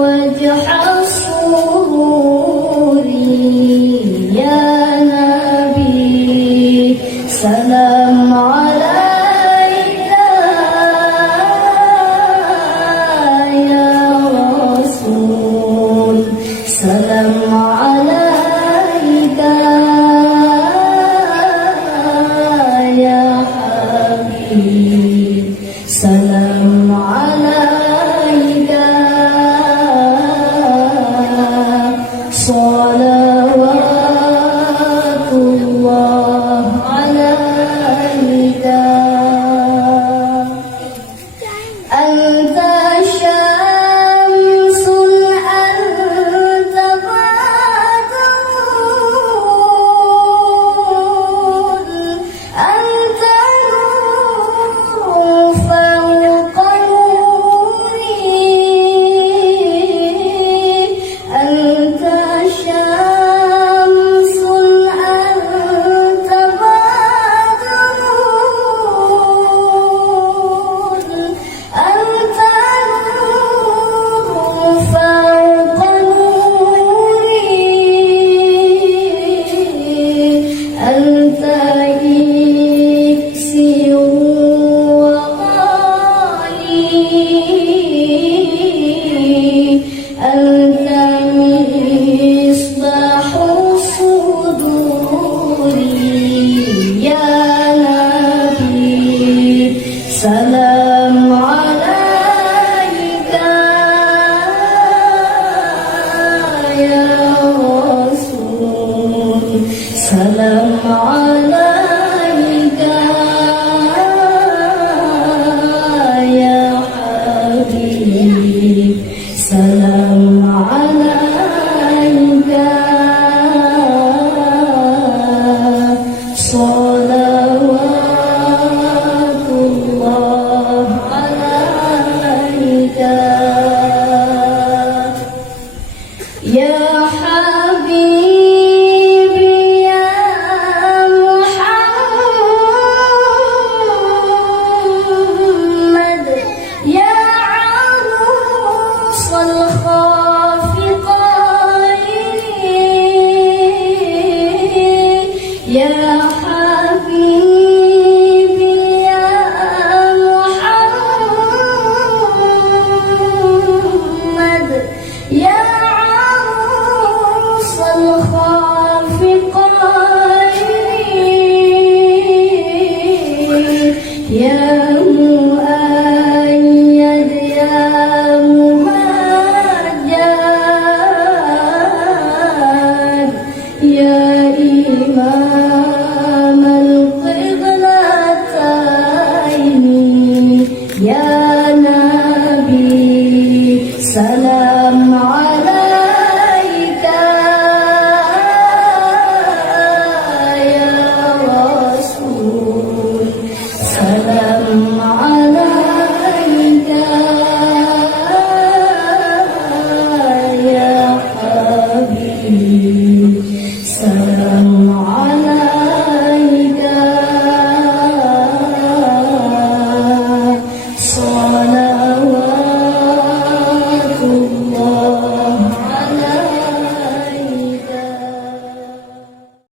وجه السرور يا نبي سلام عليك يا رسول سلام عليك يا حبيب سلام عليك صلوات الله عليك أنت شمس أنت بدر أنت نور فوق نوري أنت شمس أنت بدر أنت نور فوق نوري أنت إكسير وغالي أنت مصباح صدوري يا نبي سلام عليك يا رسول سلام عليك يا حبيب سلام عليك صلوات الله عليك يا حبيبي يا محمد يا عروس الخافقين يا حبيبي يا محمد يا عروس الخافقين يا مؤيد يا ممجد يا إمام القبلتين يا نبي سلام عليك يا رسول سلام عليك يا حبيب سلام